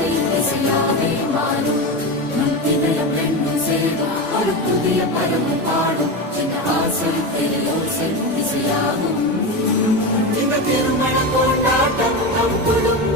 இசையாவே மாறும் நம் இதயம் ரெண்டும் சேரும் ஒரு புதிய பரவு பாடும் இந்த ஆசை பெரியோசை இசையாகும் இந்த திருமண கொண்டாட்டம் நம் குடும்பம்